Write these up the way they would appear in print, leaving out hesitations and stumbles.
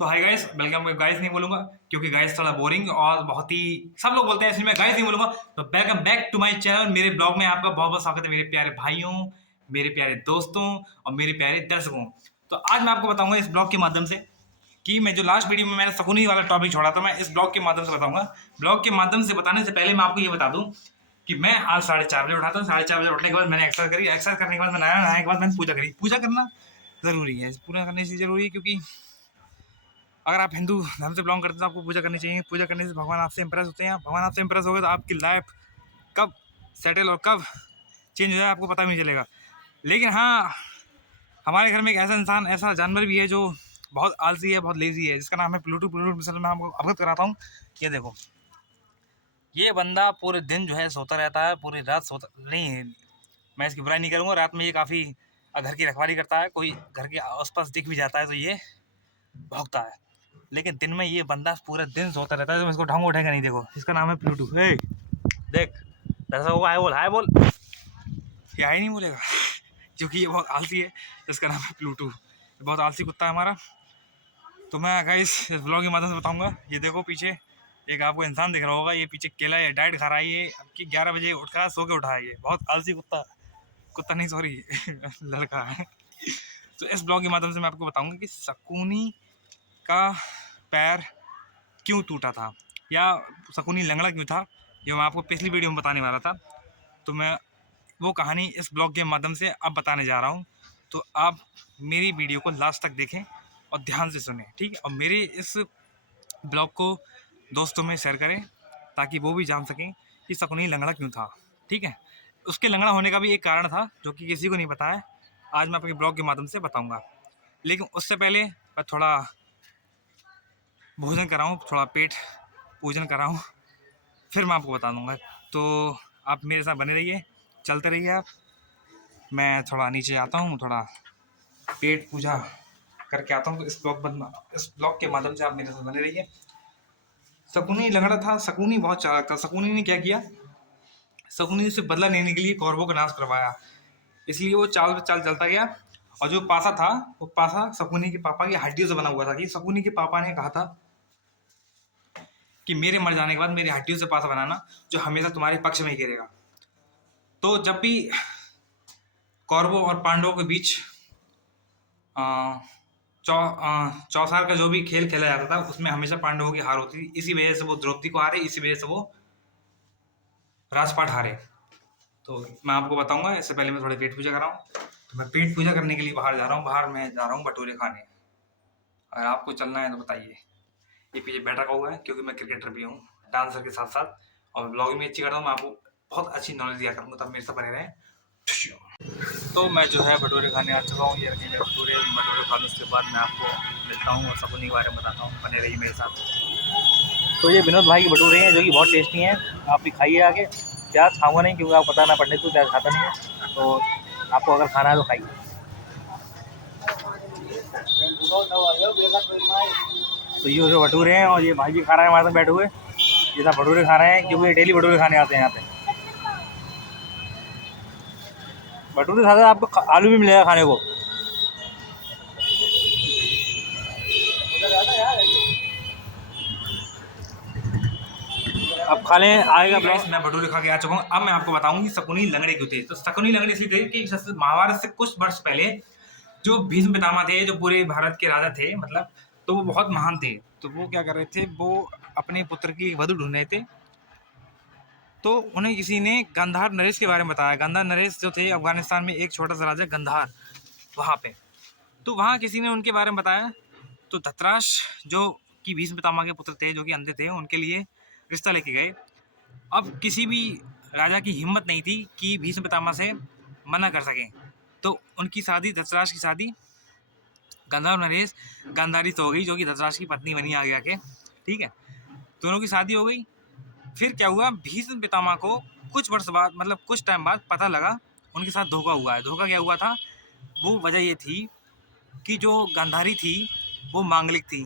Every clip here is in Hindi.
तो हाय गाइस, वेलकम। गाइस नहीं बोलूंगा क्योंकि गाइस थोड़ा बोरिंग और बहुत ही सब लोग बोलते हैं, इसलिए मैं गाइस नहीं बोलूंगा। तो welcome back to my channel. मेरे ब्लॉग में आपका बहुत बहुत स्वागत है मेरे प्यारे भाइयों, मेरे प्यारे दोस्तों और मेरे प्यारे दर्शकों। तो आज मैं आपको बताऊंगा इस ब्लॉग के माध्यम से कि मैं जो लास्ट वीडियो में मैंने शकुनी वाला टॉपिक छोड़ा था, मैं इस ब्लॉग के माध्यम से बताऊंगा। ब्लॉग के माध्यम से बताने से पहले मैं आपको ये बता दूं कि मैं आज 4:30 बजे उठाता हूँ। 4:30 बजे उठने के बाद मैंने एक्सरसाइज करी। एक्सरसाइज करने के बाद मैं नहाया। नहाने के बाद मैंने पूजा करी। पूजा करना जरूरी है, पूजा करने से जरूरी है क्योंकि अगर आप हिंदू धर्म से बिलोंग करते हैं तो आपको पूजा करनी चाहिए। पूजा करने से भगवान आपसे इंप्रेस होते हैं। भगवान आपसे इंप्रेस हो गए तो आपकी लाइफ कब सेटल और कब चेंज हो जाए आपको पता भी नहीं चलेगा। लेकिन हाँ, हमारे घर में एक ऐसा इंसान, ऐसा जानवर भी है जो बहुत आलसी है, बहुत लेजी है, जिसका नाम है प्लूटू। प्लूटू मिसल मैं आपको अवगत कराता हूँ। ये देखो, ये बंदा पूरे दिन जो है सोता रहता है, पूरी रात सोता नहीं है। मैं इसकी बुराई नहीं करूँगा। रात में ये काफ़ी घर की रखवाली करता है। कोई घर के आसपास दिख भी जाता है तो ये भौंकता है। लेकिन दिन में ये बंदा पूरे दिन सोता रहता है तो इसको ढंग उठेगा नहीं। देखो, इसका नाम है प्लूटू। हे देख, दर्शकों को हाय बोल, हाय बोल। ये हाय नहीं बोलेगा क्योंकि ये बहुत आलसी है। इसका नाम है प्लूटू। ये बहुत आलसी कुत्ता है हमारा। तो मैं गाइस इस ब्लॉग के माध्यम से बताऊंगा। ये देखो पीछे एक आपको इंसान दिख रहा होगा, ये पीछे केला या डाइट खा रहा है। ये कि 11 बजे उठ कर सो के उठा है। ये बहुत आलसी कुत्ता, कुत्ता नहीं सॉरी लड़का है। तो इस ब्लॉग के माध्यम से मैं आपको बताऊंगा कि शकुनी का पैर क्यों टूटा था या शकुनी लंगड़ा क्यों था, ये मैं आपको पिछली वीडियो में बताने वाला था। तो मैं वो कहानी इस ब्लॉग के माध्यम से अब बताने जा रहा हूँ। तो आप मेरी वीडियो को लास्ट तक देखें और ध्यान से सुनें, ठीक है। और मेरे इस ब्लॉग को दोस्तों में शेयर करें ताकि वो भी जान सकें कि शकुनी लंगड़ा क्यों था, ठीक है। उसके लंगड़ा होने का भी एक कारण था जो कि किसी को नहीं पता है। आज मैं अपने ब्लॉग के माध्यम से बताऊँगा। लेकिन उससे पहले मैं थोड़ा भोजन कराऊँ, थोड़ा पेट पूजन कराऊँ, फिर मैं आपको बता दूँगा। तो आप मेरे साथ बने रहिए, चलते रहिए आप। मैं थोड़ा नीचे आता हूँ, थोड़ा पेट पूजा करके आता हूँ। तो इस ब्लॉग के माध्यम से आप मेरे साथ बने रहिए। शकुनी लंगड़ा था। शकुनी बहुत चालाक था। शकुनी ने क्या किया, शकुनी से बदला लेने के लिए कौरवों का नाश करवाया। इसलिए वो चाल पे चाल चलता गया। और जो पासा था, वो पासा शकुनी के पापा की हड्डियों से बना हुआ था। कि शकुनी के पापा ने कहा था कि मेरे मर जाने के बाद मेरी हड्डियों से पासा बनाना जो हमेशा तुम्हारे पक्ष में ही गिरेगा। तो जब भी कौरवों और पांडवों के बीच चौसार का जो भी खेल खेला जाता था उसमें हमेशा पांडवों की हार होती थी। इसी वजह से वो द्रौपदी को हारे, इसी वजह से वो राजपाट हारे। तो मैं आपको बताऊंगा। इससे पहले मैं थोड़ी पेट पूजा कराऊँ। तो मैं पेट पूजा करने के लिए बाहर जा रहा हूँ। बाहर मैं जा रहा हूँ भटूरे खाने। अगर आपको चलना है तो बताइए। ये पीछे बैठा हुआ है क्योंकि मैं क्रिकेटर भी हूँ, डांसर के साथ साथ, और ब्लॉगिंग भी अच्छी करता हूँ। मैं आपको बहुत अच्छी नॉलेज दिया करूँगा, तब मेरे साथ बने रहें। तो मैं जो है भटूरे खाने आ चुका हूँ। ये रखिए मेरे भटूरे। भटूरे खाने उसके बाद मैं आपको मिलता हूँ और शकुनी के बारे में बताता हूँ। बने रहिए मेरे साथ। तो ये विनोद भाई के भटूरे हैं जो कि बहुत टेस्टी हैं। आप भी खाइए आके। प्याज खाऊंगा नहीं क्योंकि आपको पता ना पड़ने को प्याज खाता नहीं है। तो आपको अगर खाना है तो खाइए। तो ये जो भटूरे हैं और ये भाई भी खा रहे हैं हमारे साथ बैठे हुए। ये सब भटूरे खा रहे हैं क्योंकि ये डेली भटूरे खाने आते हैं यहाँ पे। भटूरे साथ आपको आलू भी मिलेगा खाने को। अब खा लें, आएगा ब्लॉग। मैं भटूरे खा के आ चुका हूँ। अब मैं आपको बताऊँ कि शकुनी लंगड़े क्यों थे। तो शकुनी लंगड़े इसलिए थे कि महाभारत से कुछ वर्ष पहले जो भीष्म पितामह थे, जो पूरे भारत के राजा थे मतलब, तो वो बहुत महान थे। तो वो क्या कर रहे थे, वो अपने पुत्र की वधू ढूंढ रहे थे। तो उन्हें किसी ने गांधार नरेश के बारे में बताया। गांधार नरेश जो थे अफगानिस्तान में एक छोटा सा राज्य गांधार, वहाँ पे। तो वहाँ किसी ने उनके बारे में बताया। तो धृतराष्ट्र जो कि भीष्म पितामह के पुत्र थे, जो कि अंधे थे, उनके लिए रिश्ता लेके गए। अब किसी भी राजा की हिम्मत नहीं थी कि भीष्म पितामह से मना कर सकें। तो उनकी शादी, धृतराष्ट्र की शादी गांधार नरेश गांधारी से हो गई, जो कि धृतराष्ट्र की पत्नी बनी आगे आके, ठीक है। दोनों की शादी हो गई। फिर क्या हुआ, भीष्म पितामह को कुछ वर्ष बाद, मतलब कुछ टाइम बाद पता लगा उनके साथ धोखा हुआ है। धोखा क्या हुआ था, वो वजह ये थी कि जो गांधारी थी वो मांगलिक थी।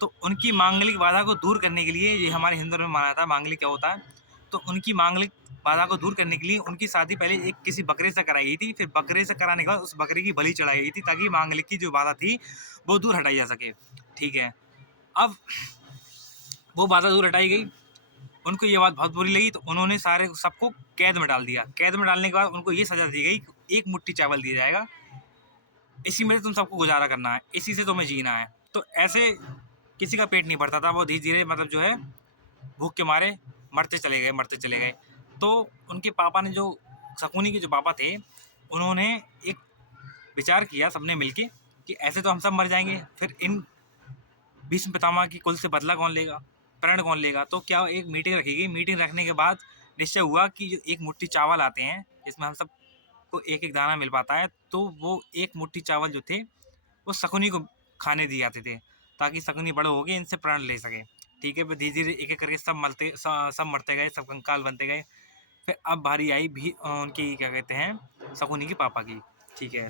तो उनकी मांगलिक बाधा को दूर करने के लिए, ये हमारे हिंदू में माना था मांगलिक क्या होता है, तो उनकी मांगलिक बाधा को दूर करने के लिए उनकी शादी पहले एक किसी बकरे से कराई गई थी। फिर बकरे से कराने के बाद उस बकरे की बलि चढ़ाई गई थी ताकि मांगलिक की जो बाधा थी वो दूर हटाई जा सके, ठीक है। अब वो बाधा दूर हटाई गई, उनको ये बात बहुत बुरी लगी, तो उन्होंने सारे सबको कैद में डाल दिया। कैद में डालने के बाद उनको ये सज़ा दी गई कि 1 मुट्ठी चावल दिया जाएगा, इसी में से तुम सबको गुज़ारा करना है, इसी से तुम्हें जीना है। तो ऐसे किसी का पेट नहीं भरता था, वो धीरे-धीरे मतलब जो है भूख के मारे मरते चले गए। तो उनके पापा ने जो शकुनी के जो पापा थे, उन्होंने एक विचार किया सबने मिलके कि ऐसे तो हम सब मर जाएंगे, फिर इन भीष्म पितामह की कुल से बदला कौन लेगा, प्रण कौन लेगा। तो क्या एक मीटिंग रखी गई। मीटिंग रखने के बाद निश्चय हुआ कि जो 1 मुट्ठी चावल आते हैं जिसमें हम सब को एक एक दाना मिल पाता है, तो वो 1 मुट्ठी चावल जो थे वो शकुनी को खाने दिए जाते थे, ताकि शकुनी बड़े हो गए इनसे प्रण ले सके। ठीक है, फिर धीरे धीरे एक एक करके सब मरते गए, सब कंकाल बनते गए। फिर अब बारी आई भी उनकी क्या कहते हैं शकुनी के पापा की। ठीक है,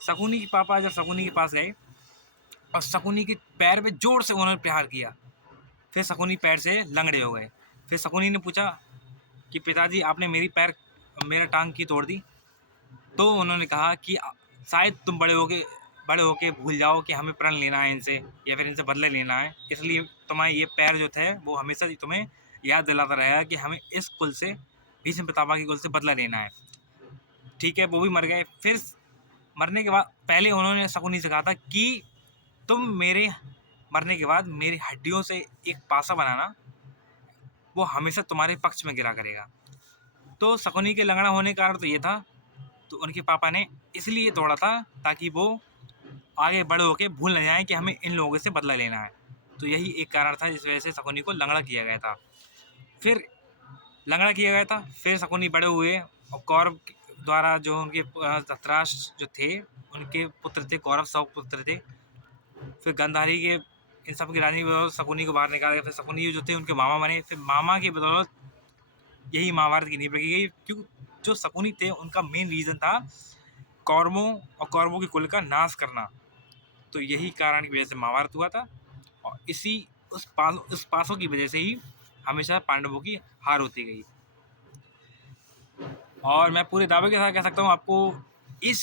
शकुनी के पापा जब शकुनी के पास गए और शकुनी के पैर पे जोर से उन्होंने प्रहार किया, फिर शकुनी पैर से लंगड़े हो गए। फिर शकुनी ने पूछा कि पिताजी आपने मेरा टांग की तोड़ दी। तो उन्होंने कहा कि शायद तुम बड़े होके भूल जाओ कि हमें प्रण लेना है इनसे, या फिर इनसे बदले लेना है, इसलिए तुम्हारे ये पैर जो थे वो हमेशा तुम्हें याद दिलाता रहेगा कि हमें इस कुल से, भीष्म पितामह की कुल से बदला लेना है। ठीक है, वो भी मर गए। फिर मरने के बाद पहले उन्होंने शकुनी से कहा था कि तुम मेरे मरने के बाद मेरी हड्डियों से एक पासा बनाना, वो हमेशा तुम्हारे पक्ष में गिरा करेगा। तो शकुनी के लंगड़ा होने का कारण तो ये था, तो उनके पापा ने इसलिए तोड़ा था ताकि वो आगे बड़े होके भूल न जाएं कि हमें इन लोगों से बदला लेना है। तो यही एक कारण था जिस वजह से शकुनी को लंगड़ा किया गया था। फिर लंगड़ा किया गया था, फिर शकुनी बड़े हुए और कौरव द्वारा जो उनके धृतराष्ट्र जो थे उनके पुत्र थे, कौरव 100 पुत्र थे। फिर गांधारी के इन सब की रानी की बदौलत शकुनी को बाहर निकाला गया। फिर शकुनी जो थे उनके मामा बने। फिर मामा की बदौलत यही महाभारत की नींव रखी गई, क्योंकि जो शकुनी थे उनका मेन रीज़न था कौरवों और कौरवों के कुल का नाश करना। तो यही कारण की वजह से महाभारत हुआ था, और उस पासों की वजह से ही हमेशा पांडवों की हार होती गई। और मैं पूरे दावे के साथ कह सकता हूँ आपको इस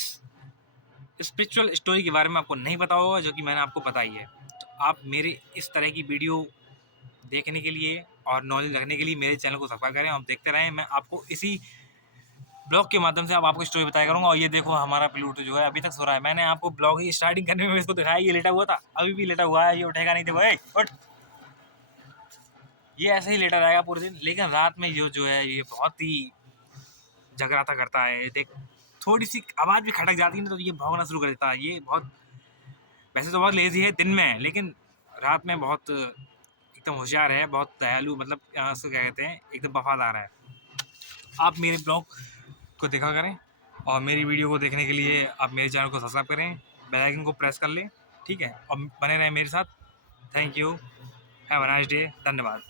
स्पिरिचुअल स्टोरी के बारे में आपको नहीं पता होगा, जो कि मैंने आपको बताई है। तो आप मेरे इस तरह की वीडियो देखने के लिए और नॉलेज रखने के लिए मेरे चैनल को सब्सक्राइब करें और देखते रहें। मैं आपको इसी ब्लॉग के माध्यम से अब आपको स्टोरी बताया करूँगा। और ये देखो हमारा प्लूटो जो है अभी तक सो रहा है। मैंने आपको ब्लॉग की स्टार्टिंग करने में इसको दिखाया, ये लेटा हुआ था, अभी भी लेटा हुआ है, ये उठेगा नहीं। देखो उठ, ये ऐसे ही लेटा रहेगा पूरे दिन। लेकिन रात में जो है ये बहुत ही जगराता करता है। देख, थोड़ी सी आवाज़ भी खटक जाती है ना तो ये भौंकना शुरू कर देता है। ये बहुत, वैसे तो बहुत लेजी है दिन में, लेकिन रात में बहुत एकदम होशियार है, बहुत दयालु, मतलब उसको क्या कहते हैं, एकदम वफादार है। आप मेरे ब्लॉग को देखा करें और मेरी वीडियो को देखने के लिए आप मेरे चैनल को सब्सक्राइब करें, बेल आइकन को प्रेस कर लें। ठीक है, और बने रहें मेरे साथ। Thank you, have a nice day, धन्यवाद।